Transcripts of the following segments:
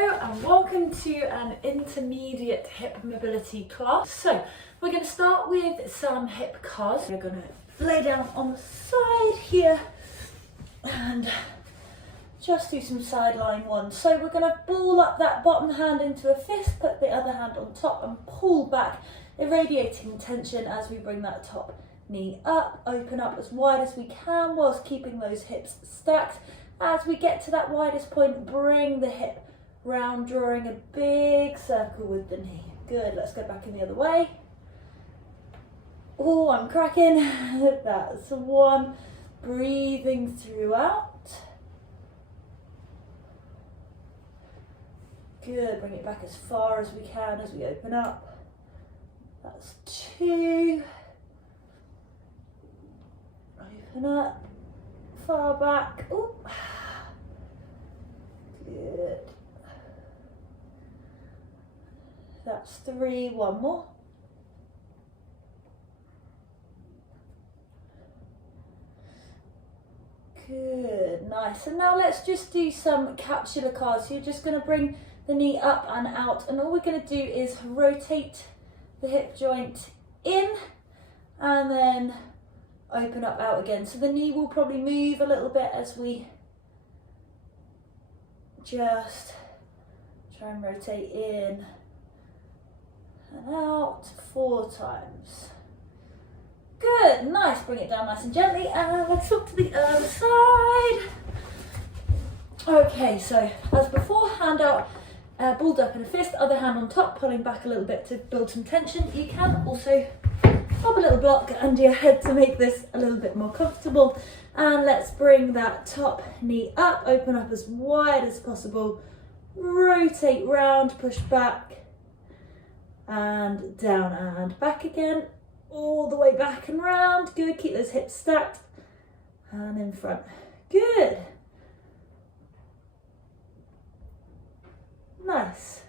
Hello and welcome to an intermediate hip mobility class. So we're going to start with some hip cars. We're going to lay down on the side here and just do some sideline ones. So we're going to ball up that bottom hand into a fist, put the other hand on top and pull back, irradiating tension as we bring that top knee up, open up as wide as we can whilst keeping those hips stacked. As we get to that widest point, bring the hip round, drawing a big circle with the knee. Good, let's go back in the other way. Oh, I'm cracking. That's one. Breathing throughout. Good, bring it back as far as we can as we open up. That's two. Open up, far back. Ooh. Good. That's three, one more. Good, nice. And now let's just do some capsular cars. So you're just going to bring the knee up and out, and all we're going to do is rotate the hip joint in and then open up out again. So the knee will probably move a little bit as we just try and rotate in and out 4 times. Good, nice. Bring it down nice and gently, and let's look to the other side. Okay, so as before, hand out, balled up in a fist, other hand on top, pulling back a little bit to build some tension. You can also pop a little block under your head to make this a little bit more comfortable. And let's bring that top knee up, open up as wide as possible, rotate round, push back and down and back again, all the way back and round. Good, keep those hips stacked and in front. Good. Nice.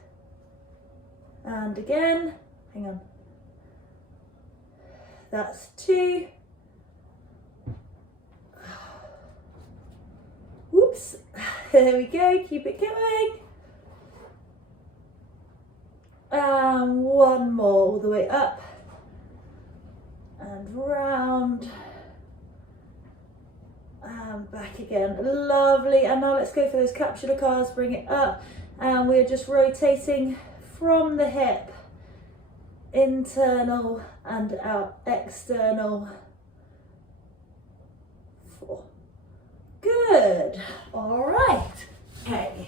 And again, hang on. That's 2. Whoops, there we go, keep it going. And one more, all the way up and round and back again. Lovely. And now let's go for those capsular cars, bring it up, and we're just rotating from the hip, internal and out, external. 4. Good. All right. Okay.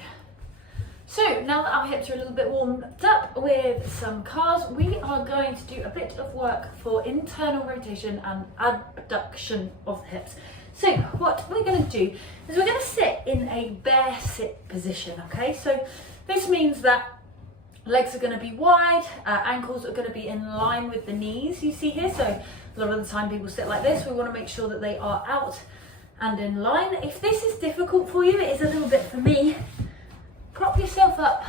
So now that our hips are a little bit warmed up with some cars, we are going to do a bit of work for internal rotation and adduction of the hips. So what we're going to do is we're going to sit in a bear sit position. Okay. So this means that legs are going to be wide, ankles are going to be in line with the knees you see here. So a lot of the time people sit like this. We want to make sure that they are out and in line. If this is difficult for you, it is a little bit for me, prop yourself up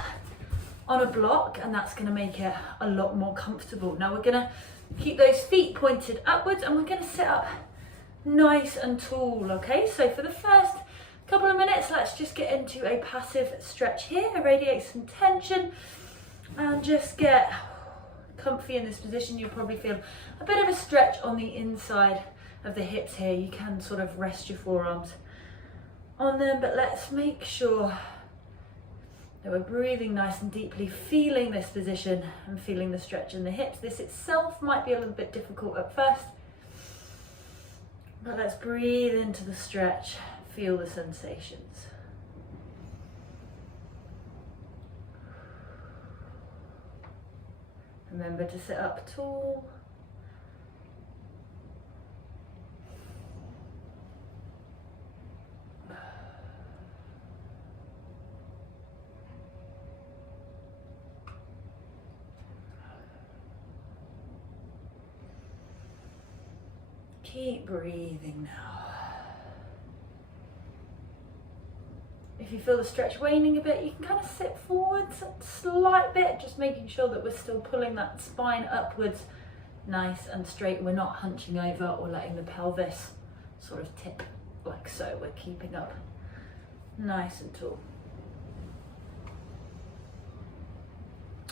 on a block and that's going to make it a lot more comfortable. Now we're going to keep those feet pointed upwards and we're going to sit up nice and tall. Okay, so for the first couple of minutes, let's just get into a passive stretch here, irradiate some tension and just get comfy in this position. You'll probably feel a bit of a stretch on the inside of the hips here. You can sort of rest your forearms on them, but let's make sure that we're breathing nice and deeply, feeling this position and feeling the stretch in the hips. This itself might be a little bit difficult at first, but let's breathe into the stretch, feel the sensations. Remember to sit up tall. Keep breathing now. If you feel the stretch waning a bit, you can kind of sit forwards a slight bit, just making sure that we're still pulling that spine upwards nice and straight. We're not hunching over or letting the pelvis sort of tip like so. We're keeping up nice and tall.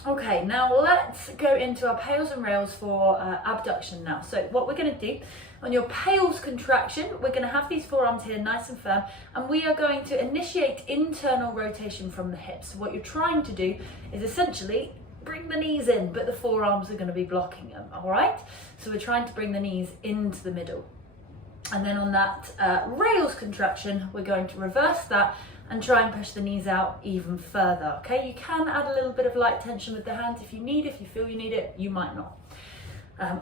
Okay, now let's go into our pales and rails for abduction now. So what we're going to do on your pales contraction, we're going to have these forearms here nice and firm, and we are going to initiate internal rotation from the hips. What you're trying to do is essentially bring the knees in, but the forearms are going to be blocking them, all right? So we're trying to bring the knees into the middle. And then on that rails contraction, we're going to reverse that and try and push the knees out even further, okay? You can add a little bit of light tension with the hands if you need, if you feel you need it, you might not.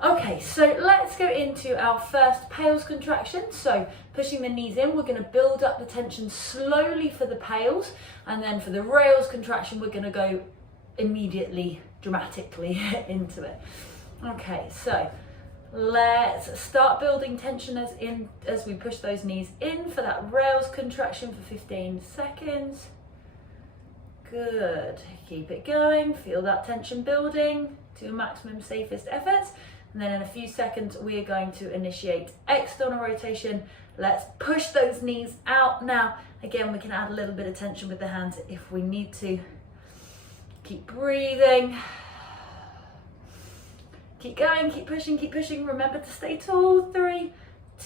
Okay, so let's go into our first pales contraction. So pushing the knees in, we're gonna build up the tension slowly for the pales, and then for the rails contraction, we're gonna go immediately, dramatically into it. Okay, so let's start building tension as we push those knees in for that rails contraction for 15 seconds. Good, keep it going, feel that tension building to your maximum safest efforts. And then in a few seconds, we are going to initiate external rotation. Let's push those knees out. Now, again, we can add a little bit of tension with the hands if we need to. Keep breathing. Keep going, keep pushing. Remember to stay tall. 3,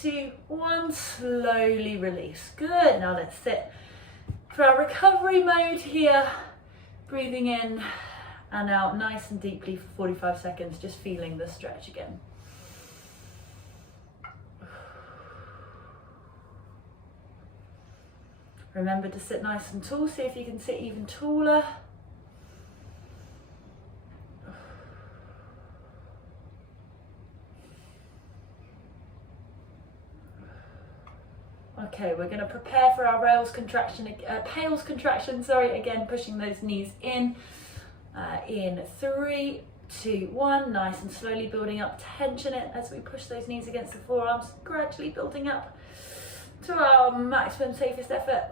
2, 1, slowly release. Good, now let's sit for our recovery mode here. Breathing in and out nice and deeply for 45 seconds, just feeling the stretch again. Remember to sit nice and tall, see if you can sit even taller. Okay, we're going to prepare for our rails contraction, pales contraction, sorry, again pushing those knees in 3, 2, 1, nice and slowly building up tension as we push those knees against the forearms, gradually building up to our maximum safest effort.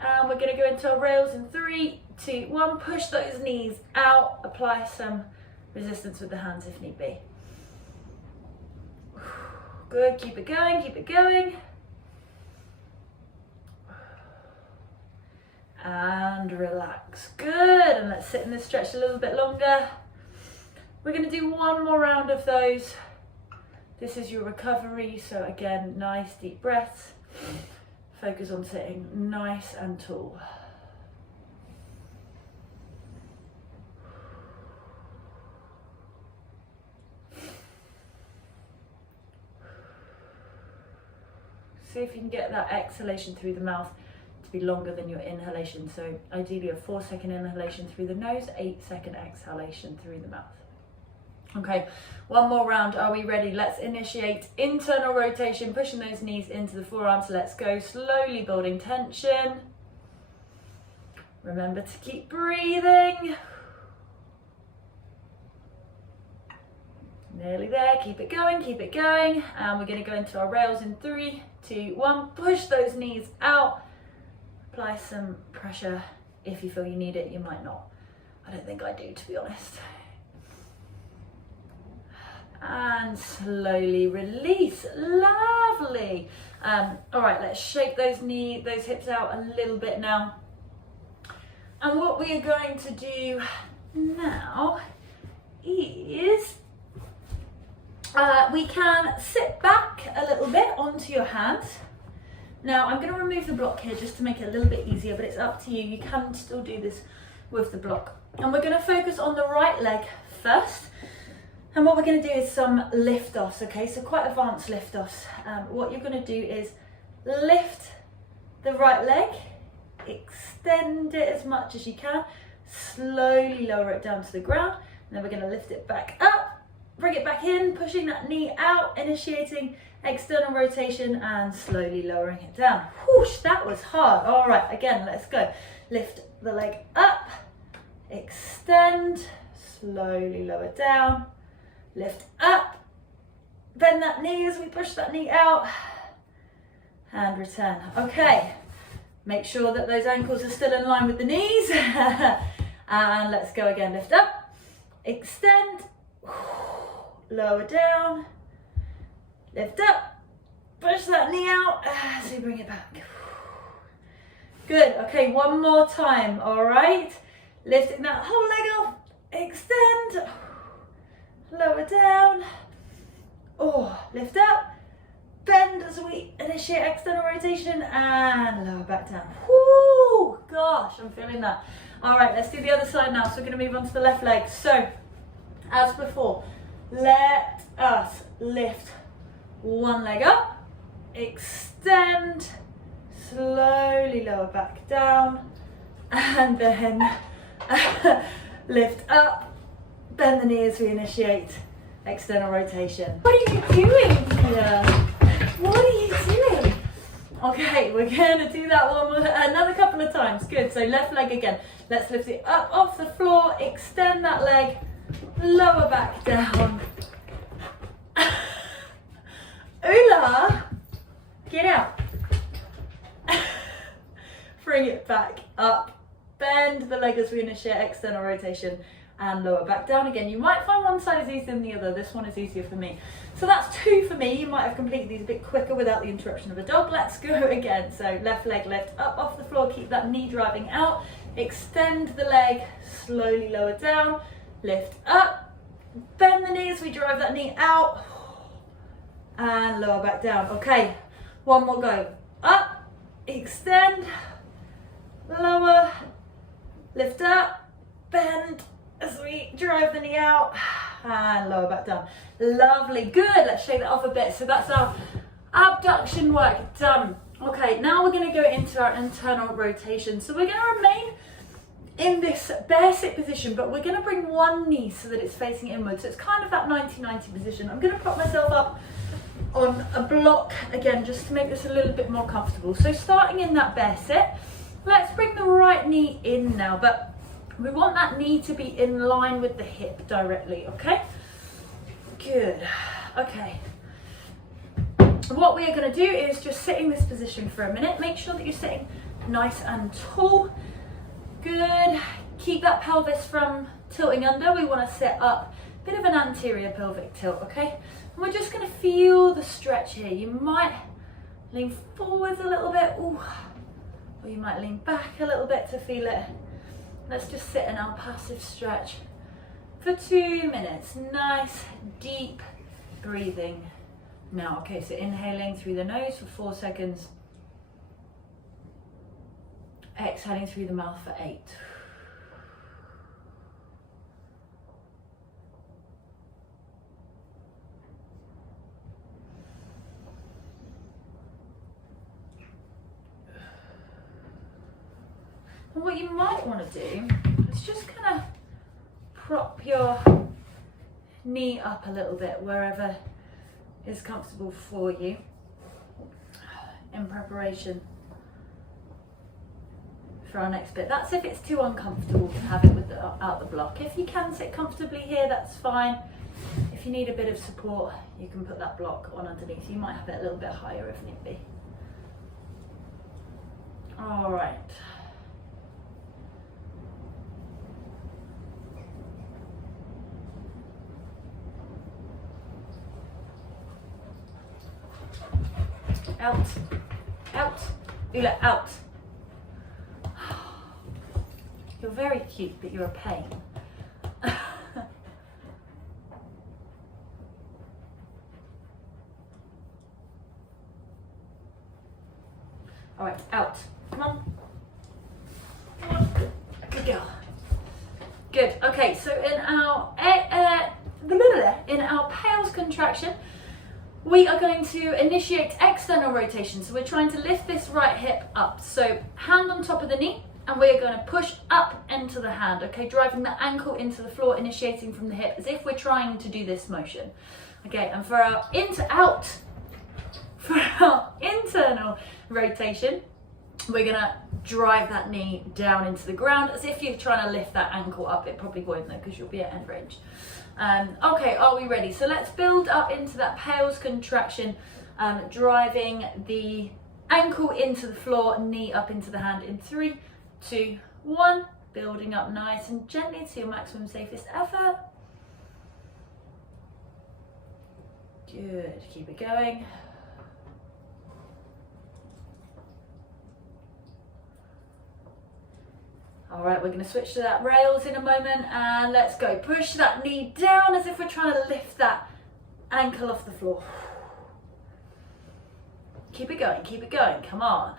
And we're going to go into our rails in 3, 2, 1, push those knees out, apply some resistance with the hands if need be. Good, keep it going. And relax. Good, and let's sit in this stretch a little bit longer. We're going to do one more round of those. This is your recovery, so again, nice deep breaths. Focus on sitting nice and tall. See if you can get that exhalation through the mouth to be longer than your inhalation. So ideally a 4-second inhalation through the nose, 8-second exhalation through the mouth. Okay, one more round. Are we ready? Let's initiate internal rotation, pushing those knees into the forearms. Let's go slowly building tension. Remember to keep breathing. Nearly there, keep it going. And we're going to go into our rails in 3, 2, 1. Push those knees out. Apply some pressure if you feel you need it. You might not. I don't think I do, to be honest. And slowly release. Lovely. All right, let's shake those hips out a little bit now. And what we are going to do now is we can sit back a little bit onto your hands. Now I'm going to remove the block here just to make it a little bit easier, but it's up to you. You can still do this with the block. And we're going to focus on the right leg first. And what we're going to do is some lift-offs, okay? So quite advanced lift-offs. What you're going to do is lift the right leg, extend it as much as you can, slowly lower it down to the ground, and then we're going to lift it back up. Bring it back in, pushing that knee out, initiating external rotation and slowly lowering it down. Whoosh, that was hard. All right, again, let's go. Lift the leg up, extend, slowly lower down, lift up, bend that knee as we push that knee out and return. Okay, make sure that those ankles are still in line with the knees. And let's go again, lift up, extend, lower down, lift up, push that knee out as we bring it back. Good, okay, one more time, all right? Lifting that whole leg off, extend, lower down, oh, lift up, bend as we initiate external rotation and lower back down. Whoo, gosh, I'm feeling that. All right, let's do the other side now. So we're gonna move on to the left leg. So, as before, let us lift one leg up, extend, slowly lower back down, and then lift up, bend the knee as we initiate external rotation. What are you doing here? What are you doing? Okay, we're gonna do that one another couple of times. Good, so left leg again. Let's lift it up off the floor, extend that leg, lower back down. Ula, get out. Bring it back up, bend the leg as we initiate external rotation and lower back down again. You might find one side is easier than the other. This one is easier for me. So that's 2 for me. You might have completed these a bit quicker without the interruption of a dog. Let's go again. So left leg lift up off the floor, keep that knee driving out, extend the leg, slowly lower down, lift up, bend the knee as we drive that knee out and lower back down. Okay, one more go. Up, extend, lower, lift up, bend as we drive the knee out and lower back down. Lovely, good. Let's shake that off a bit. So that's our abduction work done. Okay, now we're going to go into our internal rotation. So we're going to remain in this bear sit position, but we're going to bring one knee so that it's facing inwards. So it's kind of that 90-90 position. I'm going to prop myself up on a block again, just to make this a little bit more comfortable. So starting in that bear sit, let's bring the right knee in now, but we want that knee to be in line with the hip directly, okay? Good, okay. What we are gonna do is just sit in this position for a minute. Make sure that you're sitting nice and tall. Good, keep that pelvis from tilting under. We wanna sit up, bit of an anterior pelvic tilt, okay? And we're just gonna feel the stretch here. You might lean forwards a little bit, ooh, or you might lean back a little bit to feel it. Let's just sit in our passive stretch for 2 minutes. Nice, deep breathing. Now, okay, so inhaling through the nose for 4 seconds. Exhaling through the mouth for 8. And what you might want to do is just kind of prop your knee up a little bit wherever is comfortable for you in preparation for our next bit. That's if it's too uncomfortable to have it out the block. If you can sit comfortably here, that's fine. If you need a bit of support, you can put that block on underneath. You might have it a little bit higher if need be. All right. Out, out, Ula, out. You're very cute, but you're a pain. All right, out. Come on. Come on. Good girl. Good. Okay, so in our pales contraction, we are going to initiate external rotation. So we're trying to lift this right hip up. So hand on top of the knee, and we're going to push up into the hand, okay? Driving the ankle into the floor, initiating from the hip, as if we're trying to do this motion. Okay, and for our internal rotation, we're gonna drive that knee down into the ground, as if you're trying to lift that ankle up. It probably won't though, because you'll be at end range. Okay, are we ready? So let's build up into that pales contraction, driving the ankle into the floor, knee up into the hand in 3, 2, 1. Building up nice and gently to your maximum safest effort. Good, keep it going. All right, we're going to switch to that rails in a moment, and let's go. Push that knee down as if we're trying to lift that ankle off the floor. Keep it going, come on.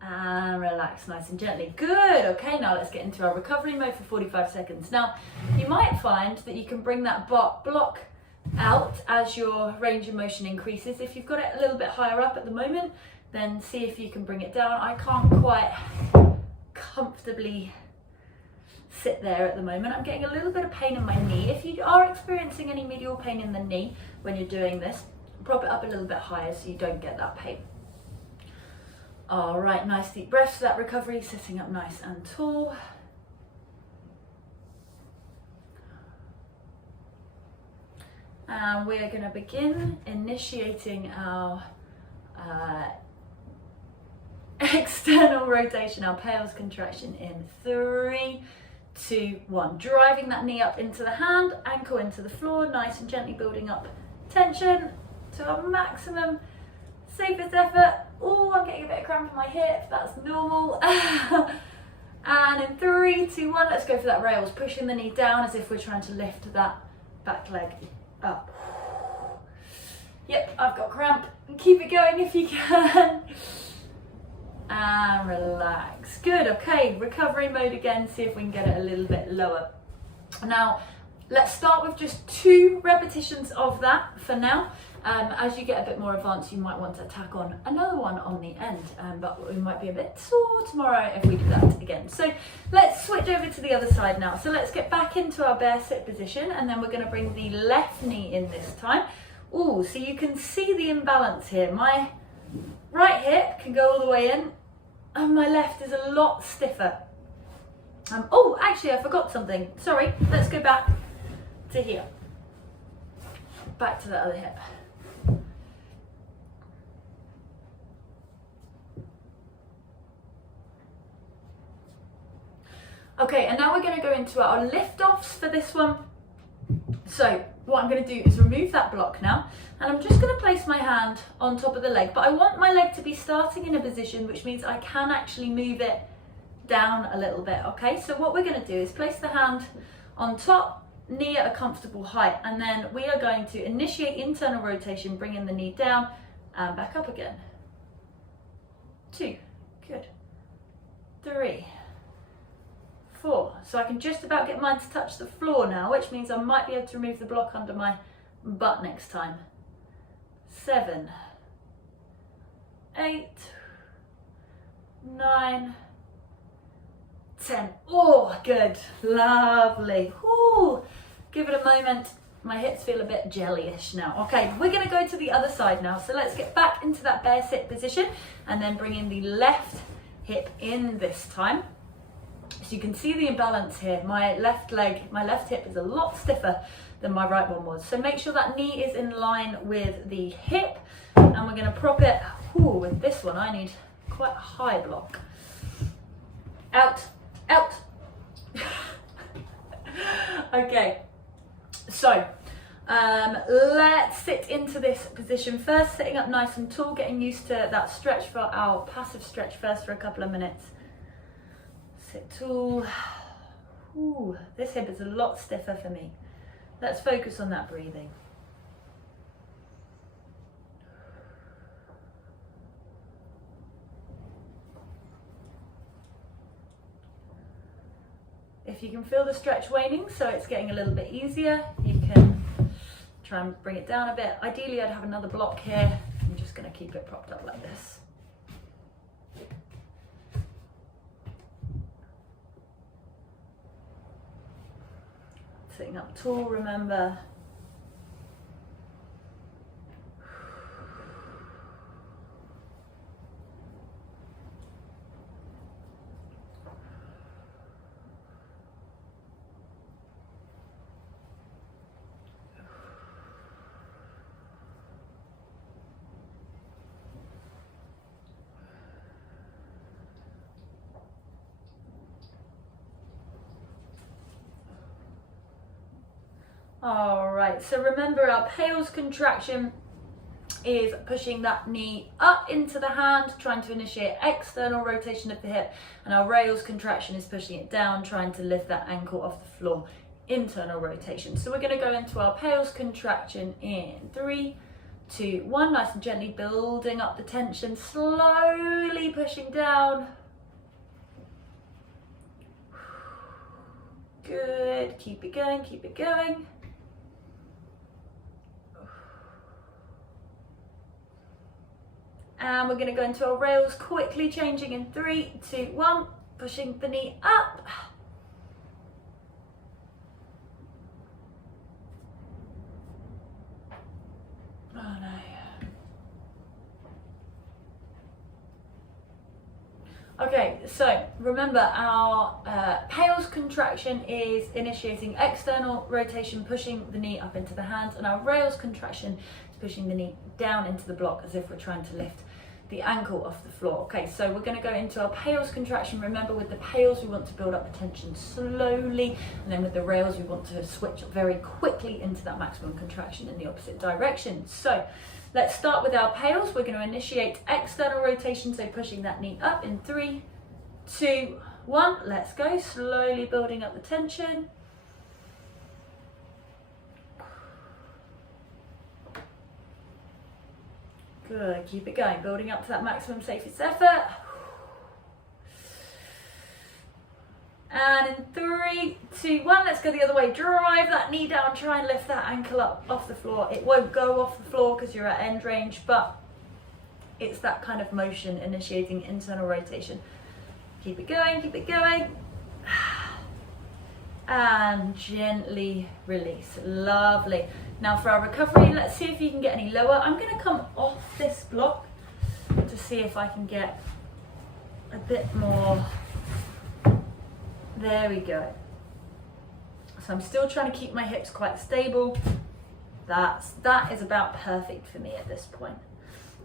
And relax nice and gently. Good, okay, now let's get into our recovery mode for 45 seconds. Now, you might find that you can bring that block out as your range of motion increases. If you've got it a little bit higher up at the moment, then see if you can bring it down. I can't quite comfortably sit there at the moment. I'm getting a little bit of pain in my knee. If you are experiencing any medial pain in the knee when you're doing this, prop it up a little bit higher so you don't get that pain. All right, nice deep breaths for that recovery, sitting up nice and tall. And we are going to begin initiating our external rotation, our pales contraction in 3, 2, 1. Driving that knee up into the hand, ankle into the floor, nice and gently building up tension to our maximum safest effort. Oh, I'm getting a bit of cramp in my hip, that's normal. And in 3, 2, 1, let's go for that rails, pushing the knee down as if we're trying to lift that back leg up. Yep, I've got cramp. Keep it going if you can. And relax. Good, okay, recovery mode again, see if we can get it a little bit lower. Now, let's start with just 2 repetitions of that for now. As you get a bit more advanced, you might want to tack on another one on the end, but we might be a bit sore tomorrow if we do that again. So let's switch over to the other side now. So let's get back into our bear sit position, and then we're going to bring the left knee in this time. Ooh, so you can see the imbalance here. My right hip can go all the way in, and my left is a lot stiffer. Oh, actually, I forgot something. Sorry, let's go back to here. Back to the other hip. Okay, and now we're going to go into our lift-offs for this one. So what I'm going to do is remove that block now, and I'm just going to place my hand on top of the leg, but I want my leg to be starting in a position which means I can actually move it down a little bit, okay? So what we're going to do is place the hand on top, knee at a comfortable height, and then we are going to initiate internal rotation, bringing the knee down and back up again. 2, good. 3, 4. So I can just about get mine to touch the floor now, which means I might be able to remove the block under my butt next time. 7, 8, 9, 10. Oh, good. Lovely. Ooh. Give it a moment. My hips feel a bit jellyish now. Okay, we're going to go to the other side now. So let's get back into that bear sit position and then bring in the left hip in this time. So you can see the imbalance here. My left hip is a lot stiffer than my right one was. So make sure that knee is in line with the hip, and we're going to prop it. Ooh, with this one, I need quite a high block. Out, out. Okay, so let's sit into this position first, sitting up nice and tall, getting used to that stretch for our passive stretch first for a couple of minutes. Sit tall. Ooh, this hip is a lot stiffer for me. Let's focus on that breathing. If you can feel the stretch waning, so it's getting a little bit easier, you can try and bring it down a bit. Ideally, I'd have another block here. I'm just going to keep it propped up like this. Sitting up tall, remember. All right, so remember our pales contraction is pushing that knee up into the hand, trying to initiate external rotation of the hip, and our rails contraction is pushing it down, trying to lift that ankle off the floor, internal rotation. So we're going to go into our pales contraction in 3, 2, 1, nice and gently building up the tension, slowly pushing down. Good, keep it going, keep it going. And we're going to go into our rails, quickly changing in 3, 2, 1, pushing the knee up. Oh no. Okay, so remember our pales contraction is initiating external rotation, pushing the knee up into the hands, and our rails contraction is pushing the knee down into the block as if we're trying to lift the ankle off the floor. Okay, so we're going to go into our pales contraction. Remember, with the pales we want to build up the tension slowly, and then with the rails we want to switch very quickly into that maximum contraction in the opposite direction. So let's start with our pales. We're going to initiate external rotation, so pushing that knee up in 3, 2, 1. Let's go, slowly building up the tension. Good, keep it going, building up to that maximum safest effort. And in 3, 2, 1, let's go the other way. Drive that knee down, try and lift that ankle up off the floor. It won't go off the floor because you're at end range, but it's that kind of motion initiating internal rotation. Keep it going, keep it going. And gently release. Lovely. Now for our recovery, let's see if you can get any lower. I'm going to come off this block to see if I can get a bit more. There we go. So I'm still trying to keep my hips quite stable. That is about perfect for me at this point.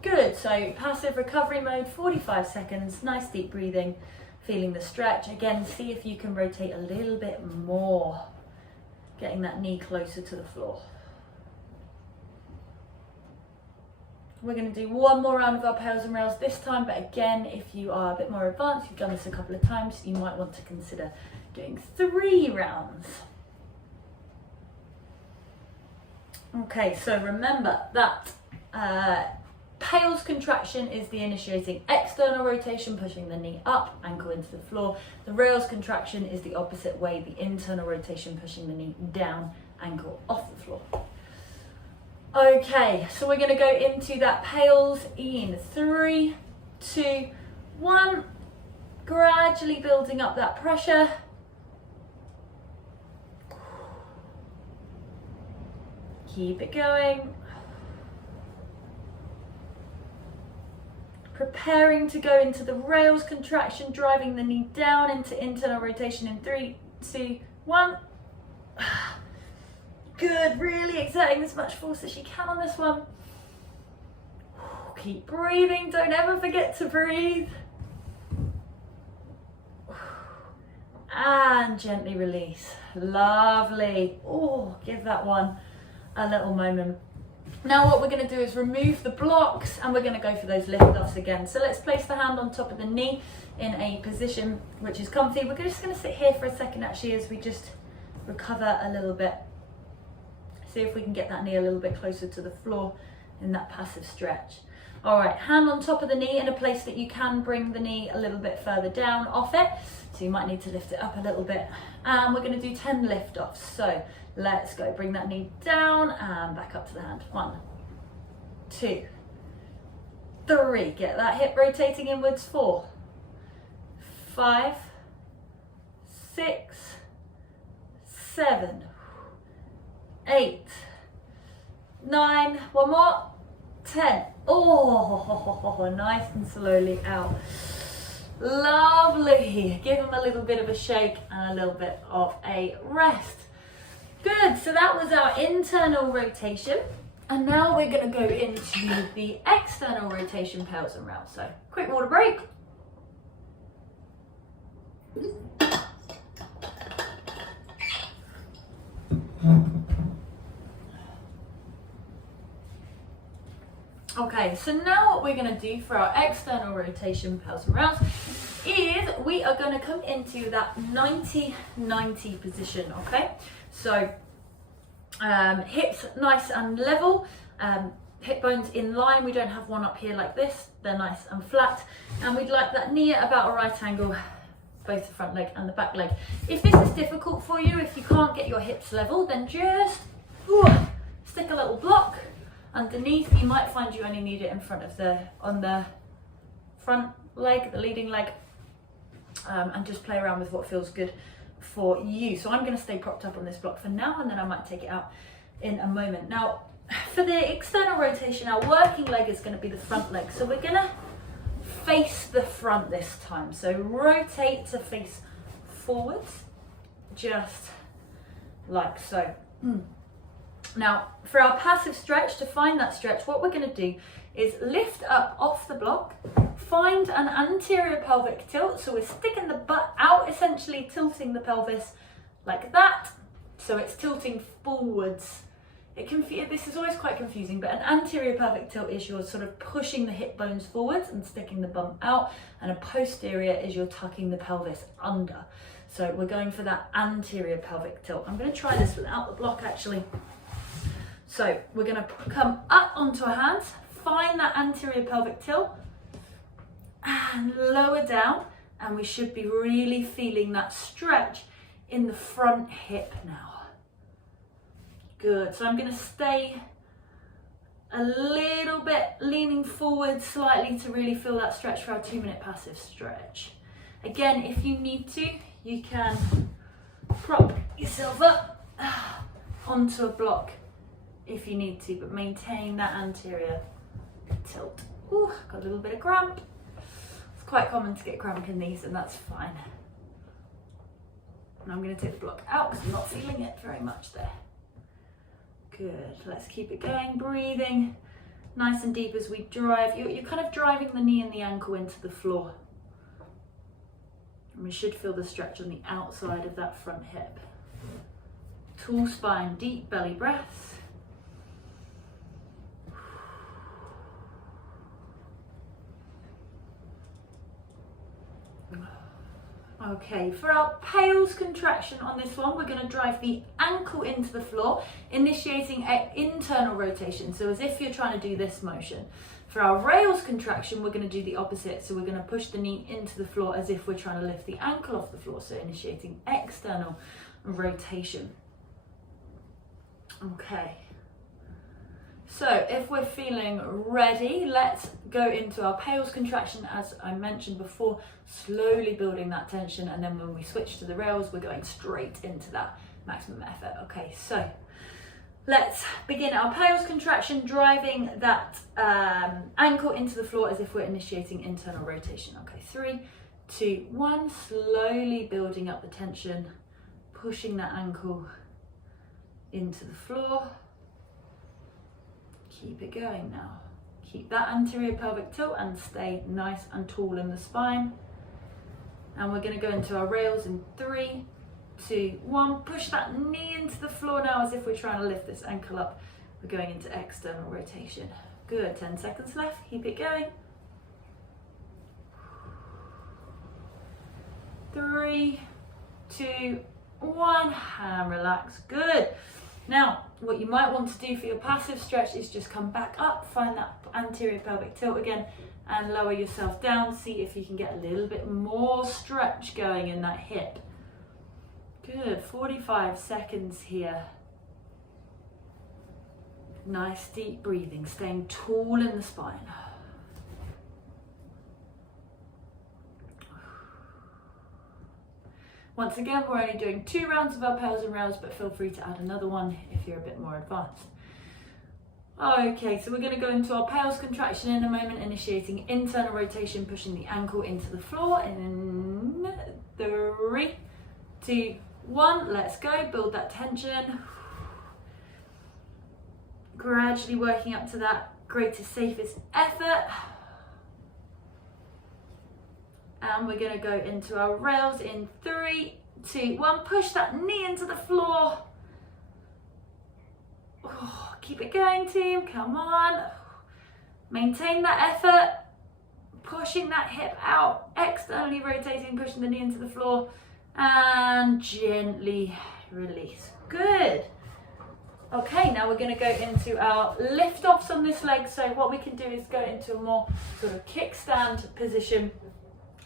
Good, so passive recovery mode, 45 seconds, nice deep breathing, feeling the stretch. Again, see if you can rotate a little bit more, getting that knee closer to the floor. We're going to do one more round of our pales and rails this time, but again, if you are a bit more advanced, you've done this a couple of times, you might want to consider doing 3 rounds. Okay, so remember that pales contraction is the initiating external rotation, pushing the knee up, ankle into the floor. The rails contraction is the opposite way, the internal rotation, pushing the knee down, ankle off the floor. Okay, so we're going to go into that pales in 3, 2, 1, gradually building up that pressure. Keep it going. Preparing to go into the rails contraction, driving the knee down into internal rotation in 3, 2, 1. Good, really exerting as much force as you can on this one. Keep breathing, don't ever forget to breathe. And gently release. Lovely. Oh, give that one a little moment. Now what we're going to do is remove the blocks and we're going to go for those lift-offs again. So let's place the hand on top of the knee in a position which is comfy. We're just going to sit here for a second actually as we just recover a little bit. See if we can get that knee a little bit closer to the floor in that passive stretch. All right, hand on top of the knee in a place that you can bring the knee a little bit further down off it. So you might need to lift it up a little bit. And we're going to do 10 lift-offs. So let's go, bring that knee down and back up to the hand. 1, 2, 3, get that hip rotating inwards. 4, 5, 6, 7, 8, 9, one more, 10. Oh, nice and slowly out. Lovely. Give them a little bit of a shake and a little bit of a rest. Good, so that was our internal rotation. And now we're going to go into the external rotation, pales and rails. So quick water break. Okay, so now what we're going to do for our external rotation pals and rounds is we are going to come into that 90-90 position, okay? So hips nice and level, hip bones in line. We don't have one up here like this, they're nice and flat, and we'd like that knee at about a right angle, both the front leg and the back leg. If this is difficult for you, if you can't get your hips level, then just stick a little block underneath. You might find you only need it in front of on the front leg, the leading leg, and just play around with what feels good for you. So I'm going to stay propped up on this block for now, and then I might take it out in a moment. Now, for the external rotation, our working leg is going to be the front leg. So we're going to face the front this time. So rotate to face forwards, just like so. Now, for our passive stretch, to find that stretch, what we're going to do is lift up off the block, find an anterior pelvic tilt. So we're sticking the butt out, essentially tilting the pelvis like that. So it's tilting forwards. This is always quite confusing, but an anterior pelvic tilt is you're sort of pushing the hip bones forwards and sticking the bum out, and a posterior is you're tucking the pelvis under. So we're going for that anterior pelvic tilt. I'm going to try this without the block actually. So we're going to come up onto our hands, find that anterior pelvic tilt, and lower down, and we should be really feeling that stretch in the front hip now. Good, so I'm going to stay a little bit leaning forward slightly to really feel that stretch for our 2-minute passive stretch. Again, if you need to, you can prop yourself up onto a block if you need to, but maintain that anterior tilt. Ooh, got a little bit of cramp. It's quite common to get cramp in these, and that's fine. And I'm going to take the block out because I'm not feeling it very much there. Good, let's keep it going, breathing nice and deep as we drive. You're kind of driving the knee and the ankle into the floor. And we should feel the stretch on the outside of that front hip. Tall spine, deep belly breaths. Okay, for our pales contraction on this one, we're going to drive the ankle into the floor, initiating an internal rotation, so as if you're trying to do this motion. For our rails contraction, we're going to do the opposite, so we're going to push the knee into the floor as if we're trying to lift the ankle off the floor, so initiating external rotation. Okay. So if we're feeling ready, let's go into our pales contraction, as I mentioned before, slowly building that tension, and then when we switch to the rails, we're going straight into that maximum effort. Okay, so let's begin our pales contraction, driving that ankle into the floor as if we're initiating internal rotation. Okay, 3, 2, 1, slowly building up the tension, pushing that ankle into the floor. Keep it going now. Keep that anterior pelvic tilt and stay nice and tall in the spine. And we're going to go into our rails in 3, 2, 1. Push that knee into the floor now as if we're trying to lift this ankle up. We're going into external rotation. Good, 10 seconds left. Keep it going. 3, 2, 1. And relax. Good. Now, what you might want to do for your passive stretch is just come back up, find that anterior pelvic tilt again, and lower yourself down. See if you can get a little bit more stretch going in that hip. Good, 45 seconds here. Nice deep breathing, staying tall in the spine. Once again, we're only doing 2 rounds of our pales and rails, but feel free to add another one if you're a bit more advanced. Okay, so we're going to go into our pales contraction in a moment, initiating internal rotation, pushing the ankle into the floor in 3, 2, 1. Let's go, build that tension. Gradually working up to that greatest, safest effort. And we're going to go into our rails in 3, 2, 1. Push that knee into the floor. Oh, keep it going, team. Come on. Maintain that effort, pushing that hip out, externally rotating, pushing the knee into the floor, and gently release. Good. Okay, now we're going to go into our lift offs on this leg. So what we can do is go into a more sort of kickstand position,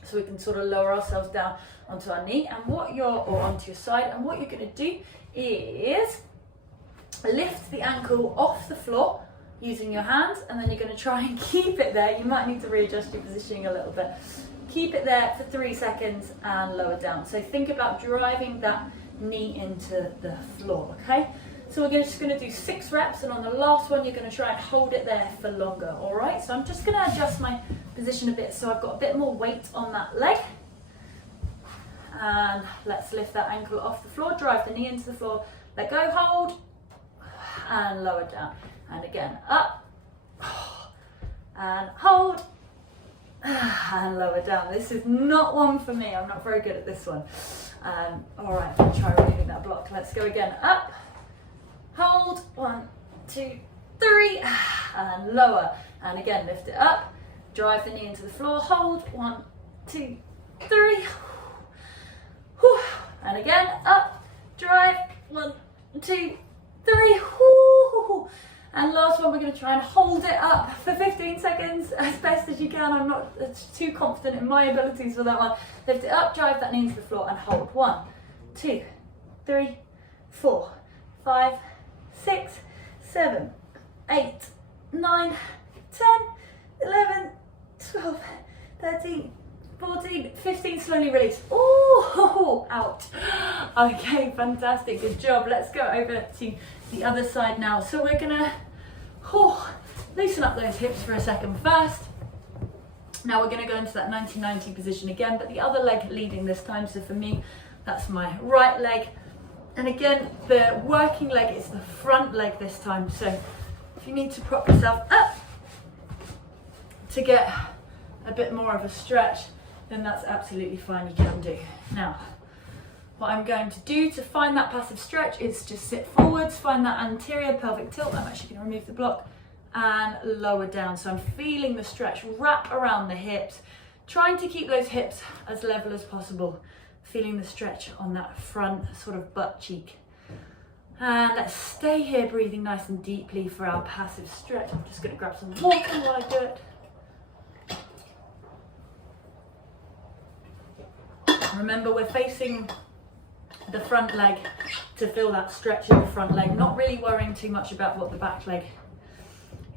so we can sort of lower ourselves down onto our knee and or onto your side. And what you're going to do is lift the ankle off the floor using your hands, and then you're going to try and keep it there. You might need to readjust your positioning a little bit. Keep it there for 3 seconds and lower down. So think about driving that knee into the floor, okay? So we're just going to do 6 reps, and on the last one you're going to try and hold it there for longer, all right? So I'm just going to adjust my position a bit so I've got a bit more weight on that leg. And let's lift that ankle off the floor, drive the knee into the floor, let go, hold, and lower down. And again, up, and hold, and lower down. This is not one for me. I'm not very good at this one. All right, I'll try removing that block. Let's go again. Up, hold, 1, 2, 3, and lower. And again, lift it up, drive the knee into the floor, hold, 1, 2, 3. And again, up, drive, 1, 2, 3. And last one, we're going to try and hold it up for 15 seconds as best as you can. I'm not too confident in my abilities for that one. Lift it up, drive that knee into the floor and hold. 1, 2, 3, 4, 5, 6, 7, 8, 9, 10, 11, 12, 13, 14, 15, slowly release. Oh, out. Okay, fantastic, good job. Let's go over to the other side now. So we're gonna loosen up those hips for a second first. Now we're gonna go into that 90-90 position again, but the other leg leading this time. So for me, that's my right leg. And again, the working leg is the front leg this time. So if you need to prop yourself up to get a bit more of a stretch, then that's absolutely fine, you can do. Now, what I'm going to do to find that passive stretch is just sit forwards, find that anterior pelvic tilt. I'm actually going to remove the block and lower down. So I'm feeling the stretch wrap around the hips, trying to keep those hips as level as possible, feeling the stretch on that front sort of butt cheek. And let's stay here breathing nice and deeply for our passive stretch. I'm just going to grab some water while I do it. Remember, we're facing the front leg to feel that stretch in the front leg, not really worrying too much about what the back leg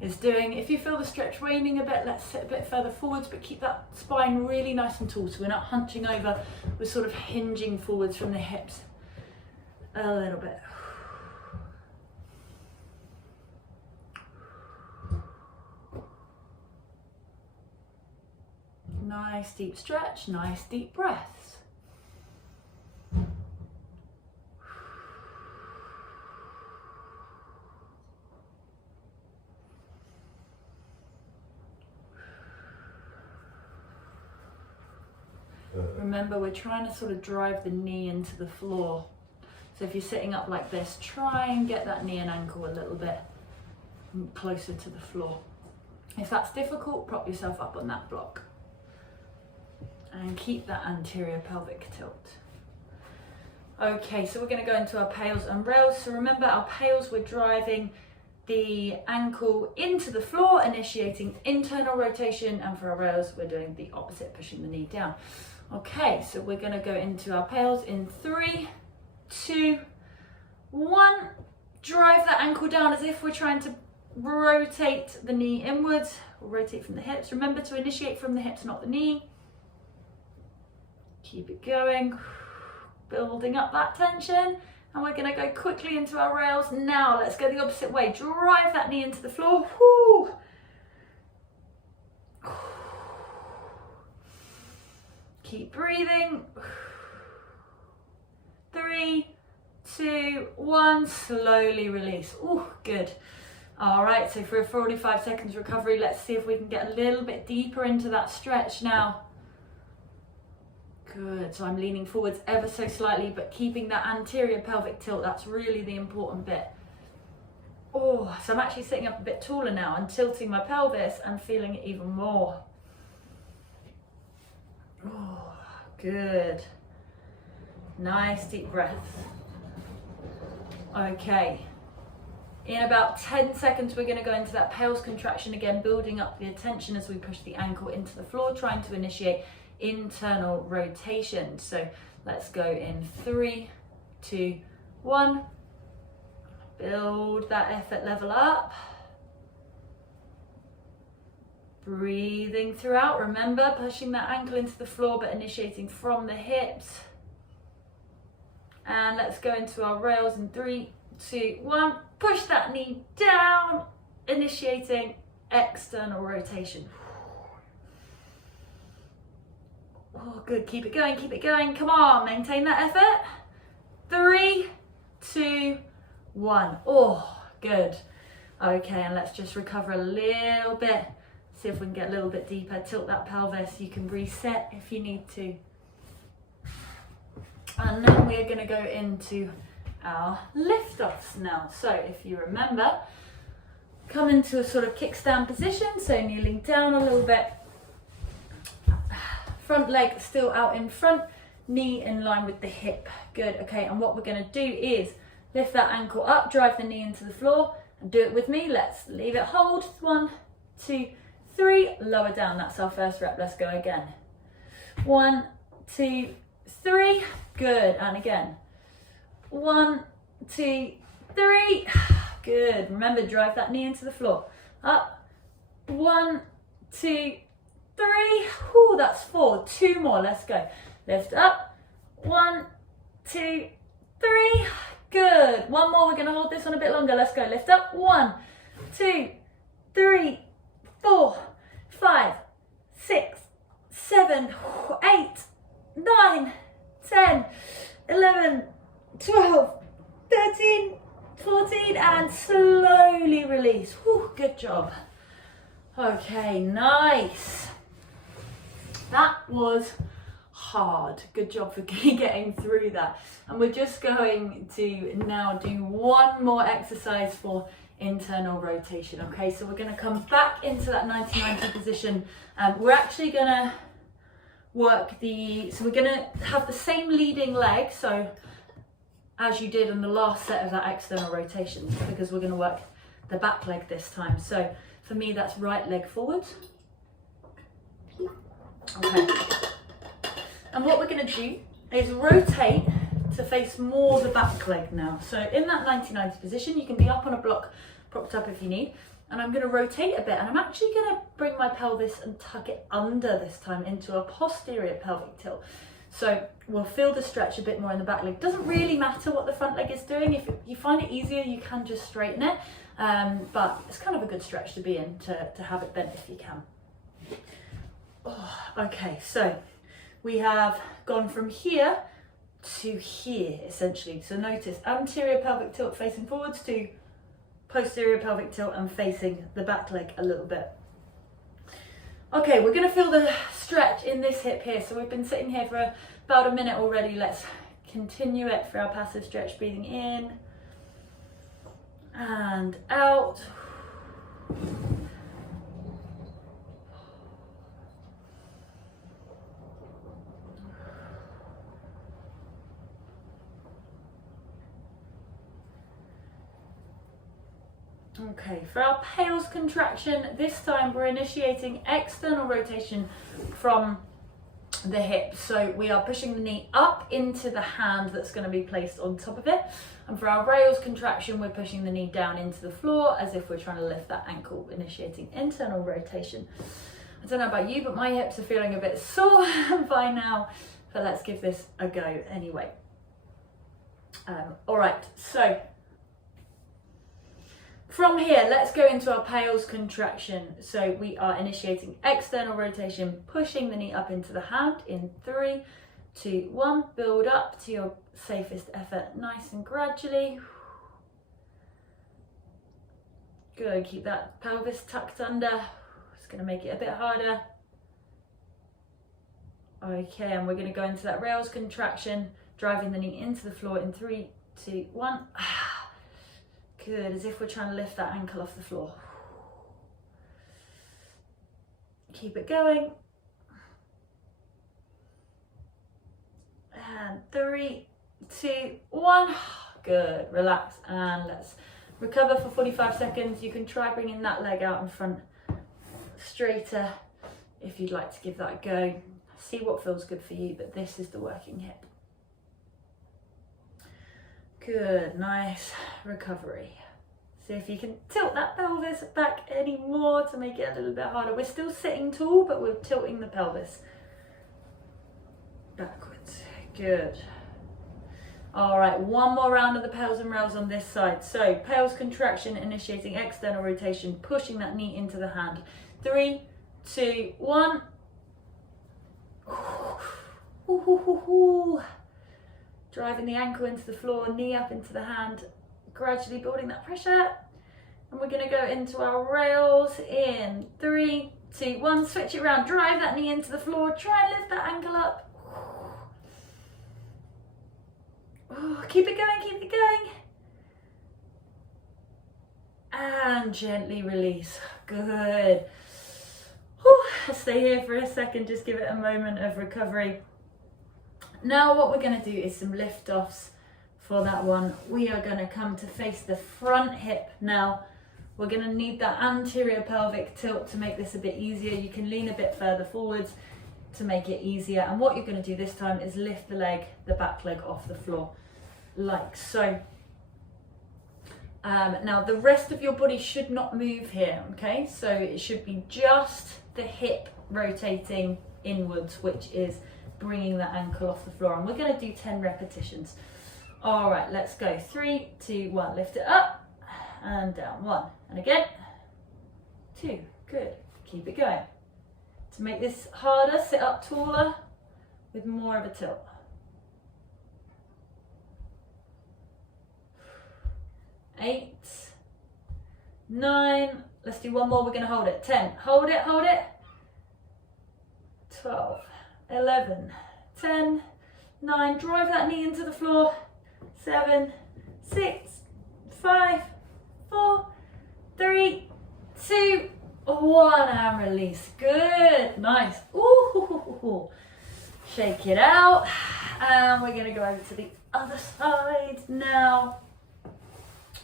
is doing. If you feel the stretch waning a bit, let's sit a bit further forwards, but keep that spine really nice and tall so we're not hunching over, we're sort of hinging forwards from the hips a little bit. Nice deep stretch, nice deep breaths. Remember, we're trying to sort of drive the knee into the floor. So if you're sitting up like this, try and get that knee and ankle a little bit closer to the floor. If that's difficult, prop yourself up on that block. And keep that anterior pelvic tilt. Okay, so we're going to go into our pails and rails. So remember, our pails, we're driving the ankle into the floor, initiating internal rotation, and for our rails, we're doing the opposite, pushing the knee down. Okay, so we're going to go into our pails in 3, 2, 1. Drive that ankle down as if we're trying to rotate the knee inwards, or rotate from the hips. Remember to initiate from the hips, not the knee. Keep it going, building up that tension, and we're going to go quickly into our rails. Now let's go the opposite way. Drive that knee into the floor. Woo. Keep breathing. 3, 2, 1, slowly release. Ooh, good. All right, so for a 45 seconds recovery, let's see if we can get a little bit deeper into that stretch now. Good, so I'm leaning forwards ever so slightly, but keeping that anterior pelvic tilt, that's really the important bit. Oh, Oh, so I'm actually sitting up a bit taller now and tilting my pelvis and feeling it even more. Oh, good. Nice deep breath. Okay. In about 10 seconds, we're going to go into that pales contraction again, building up the attention as we push the ankle into the floor, trying to initiate internal rotation. So let's go in 3, 2, 1. Build that effort level up. Breathing throughout. Remember, pushing that ankle into the floor, but initiating from the hips. And let's go into our rails in 3, 2, 1. Push that knee down, initiating external rotation. Oh, good. Keep it going, keep it going. Come on, maintain that effort. 3, 2, 1. Oh, good. Okay, and let's just recover a little bit. See if we can get a little bit deeper. Tilt that pelvis. You can reset if you need to. And then we're going to go into our lift-offs now. So if you remember, come into a sort of kickstand position, so kneeling down a little bit. Front leg still out in front, knee in line with the hip. Good, okay, and what we're going to do is lift that ankle up, drive the knee into the floor, and do it with me. Let's leave it hold. 1, 2, 3, lower down. That's our first rep. Let's go again. 1, 2, 3, good, and again. 1, 2, 3, good. Remember, drive that knee into the floor. Up, 1, 2, 3, ooh, that's 4. 2 more, let's go. Lift up, 1, 2, 3, good. 1 more, we're gonna hold this one a bit longer. Let's go, lift up, 1, 2, 3, 4, 5, 6, 7, 8, 9, 10, 11, 12, 13, 14, and slowly release. Whew, good job. Okay, nice. That was hard. Good job for getting through that. And we're just going to now do one more exercise for internal rotation. Okay, so we're going to come back into that 90-90 position. We're actually going to work so we're going to have the same leading leg, so as you did in the last set of that external rotation, because we're going to work the back leg this time. So for me, that's right leg forwards. Okay. And what we're going to do is rotate to face more the back leg now. So in that 90-90 position, you can be up on a block, propped up if you need. And I'm going to rotate a bit, and I'm actually going to bring my pelvis and tuck it under this time into a posterior pelvic tilt. So we'll feel the stretch a bit more in the back leg. Doesn't really matter what the front leg is doing. If you find it easier, you can just straighten it. But it's kind of a good stretch to be in, to have it bent if you can. Oh, okay, so we have gone from here to here, essentially. So notice anterior pelvic tilt facing forwards to posterior pelvic tilt and facing the back leg a little bit. Okay, we're going to feel the stretch in this hip here. So we've been sitting here for about a minute already. Let's continue it for our passive stretch, breathing in and out. Okay, for our pales contraction, this time we're initiating external rotation from the hip. So we are pushing the knee up into the hand that's going to be placed on top of it. And for our rails contraction, we're pushing the knee down into the floor as if we're trying to lift that ankle, initiating internal rotation. I don't know about you, but my hips are feeling a bit sore by now, but let's give this a go anyway. All right, so from here, let's go into our pales contraction. So we are initiating external rotation, pushing the knee up into the hand in 3, 2, 1. Build up to your safest effort, nice and gradually. Good, keep that pelvis tucked under. It's going to make it a bit harder. Okay, and we're going to go into that rails contraction, driving the knee into the floor in 3, 2, 1. Good, as if we're trying to lift that ankle off the floor. Keep it going. And 3, 2, 1. Good, relax, and let's recover for 45 seconds. You can try bringing that leg out in front straighter if you'd like to give that a go. See what feels good for you, but this is the working hip. Good, nice recovery. See if you can tilt that pelvis back any more to make it a little bit harder. We're still sitting tall, but we're tilting the pelvis backwards. Good. All right, one more round of the pales and rails on this side. So pales contraction, initiating external rotation, pushing that knee into the hand. 3, 2, 1. Driving the ankle into the floor, knee up into the hand, gradually building that pressure. And we're gonna go into our rails in 3, 2, 1. Switch it around, drive that knee into the floor, try and lift that ankle up. Keep it going, keep it going. And gently release. Good. Stay here for a second, just give it a moment of recovery. Now what we're going to do is some lift offs for that one. We are going to come to face the front hip now. We're going to need that anterior pelvic tilt to make this a bit easier. You can lean a bit further forwards to make it easier. And what you're going to do this time is lift the leg, the back leg off the floor, like so. Now the rest of your body should not move here, okay? So it should be just the hip rotating inwards, which is bringing that ankle off the floor. And we're going to do 10 repetitions. All right, let's go. 3, 2, 1. Lift it up and down. 1. And again. 2. Good. Keep it going. To make this harder, sit up taller with more of a tilt. 8, 9. Let's do one more. We're going to hold it. 10. Hold it, hold it. 12, 11, 10, 9. Drive that knee into the floor. 7, 6, 5, 4, 3, 2, 1. And release. Good. Nice. Ooh. Shake it out. And we're going to go over to the other side now.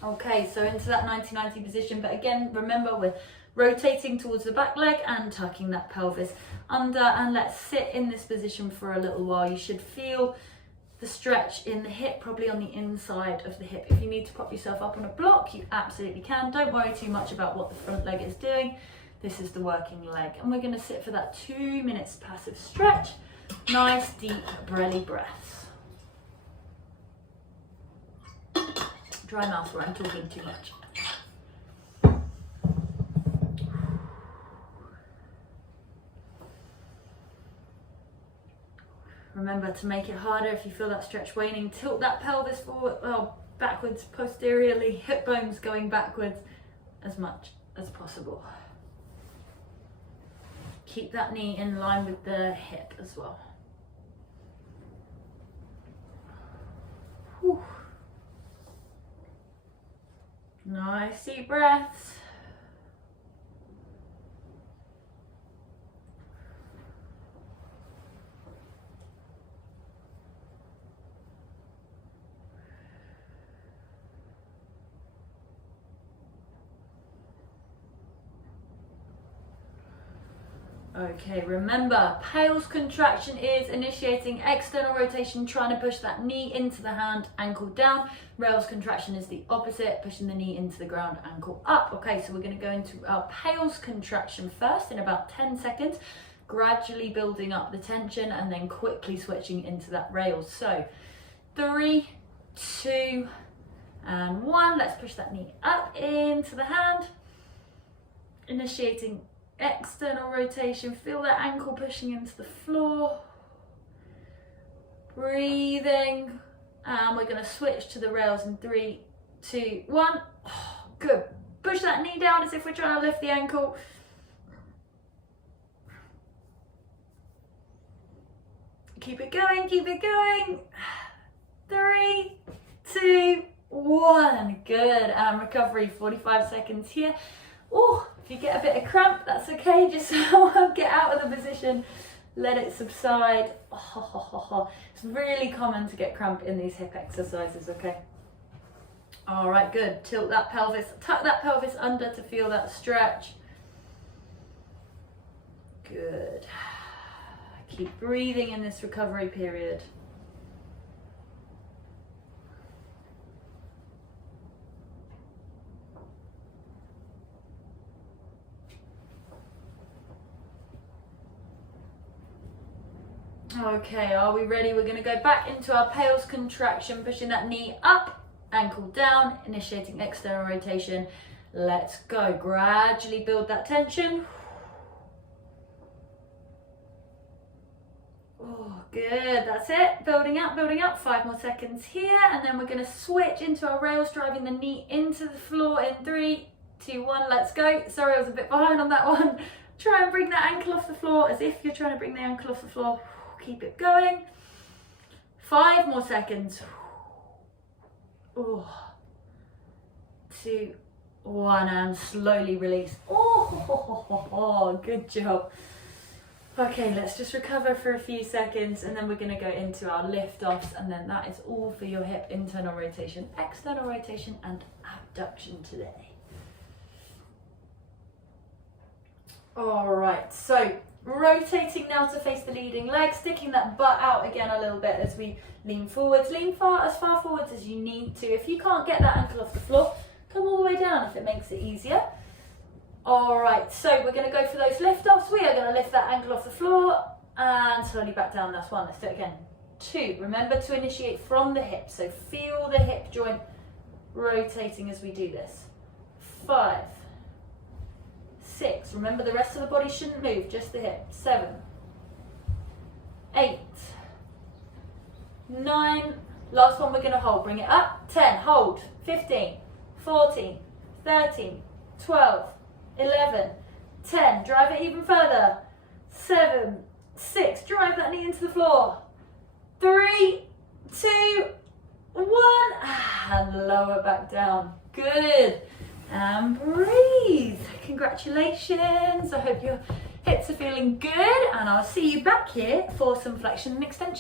Okay, so into that 90-90 position, but again, remember we're rotating towards the back leg and tucking that pelvis under, and let's sit in this position for a little while. You should feel the stretch in the hip, probably on the inside of the hip. If you need to prop yourself up on a block, you absolutely can. Don't worry too much about what the front leg is doing. This is the working leg, and we're going to sit for that 2 minutes passive stretch. Nice deep belly breaths. Dry mouth where I'm talking too much. Remember to make it harder if you feel that stretch waning, tilt that pelvis forward, backwards, posteriorly, hip bones going backwards as much as possible. Keep that knee in line with the hip as well. Whew. Nice deep breaths. Okay, remember, pales contraction is initiating external rotation, trying to push that knee into the hand, ankle down. Rails contraction is the opposite, pushing the knee into the ground, ankle up. Okay, so we're going to go into our pales contraction first in about 10 seconds, gradually building up the tension and then quickly switching into that rails. So 3, 2, and 1. Let's push that knee up into the hand, initiating external rotation. Feel that ankle pushing into the floor. Breathing. And we're going to switch to the rails in 3, 2, 1. Good. Push that knee down as if we're trying to lift the ankle. Keep it going, keep it going. 3, 2, 1, good, and recovery, 45 seconds here. Oh, if you get a bit of cramp, that's okay, just get out of the position, let it subside. It's really common to get cramp in these hip exercises, okay? All right, good, tilt that pelvis, tuck that pelvis under to feel that stretch. Good. Keep breathing in this recovery period. Okay, are we ready? We're going to go back into our pales contraction, pushing that knee up, ankle down, initiating external rotation. Let's go. Gradually build that tension. Oh, good, that's it. Building up, 5 more seconds here, and then we're going to switch into our rails, driving the knee into the floor in 3, 2, 1, let's go. Sorry, I was a bit behind on that one. Try and bring that ankle off the floor as if you're trying to bring the ankle off the floor. Keep it going. 5 more seconds. 2, 1, and slowly release. Good job. Okay, let's just recover for a few seconds, and then we're going to go into our lift-offs, and then that is all for your hip internal rotation, external rotation, and abduction today. All right, so rotating now to face the leading leg, sticking that butt out again a little bit as we lean forwards. Lean as far forwards as you need to. If you can't get that ankle off the floor, come all the way down if it makes it easier. All right, so we're going to go for those lift-offs. We are going to lift that ankle off the floor and slowly back down. That's 1. Let's do it again. 2. Remember to initiate from the hip, so feel the hip joint rotating as we do this. 5. 6. Remember the rest of the body shouldn't move, just the hip. 7. 8. 9. Last one we're going to hold. Bring it up. 10. Hold. 15. 14. 13. 12. 11. 10. Drive it even further. 7. 6. Drive that knee into the floor. 3. 2. 1. And lower back down. Good. And breathe. Congratulations. I hope your hips are feeling good, and I'll see you back here for some flexion and extension.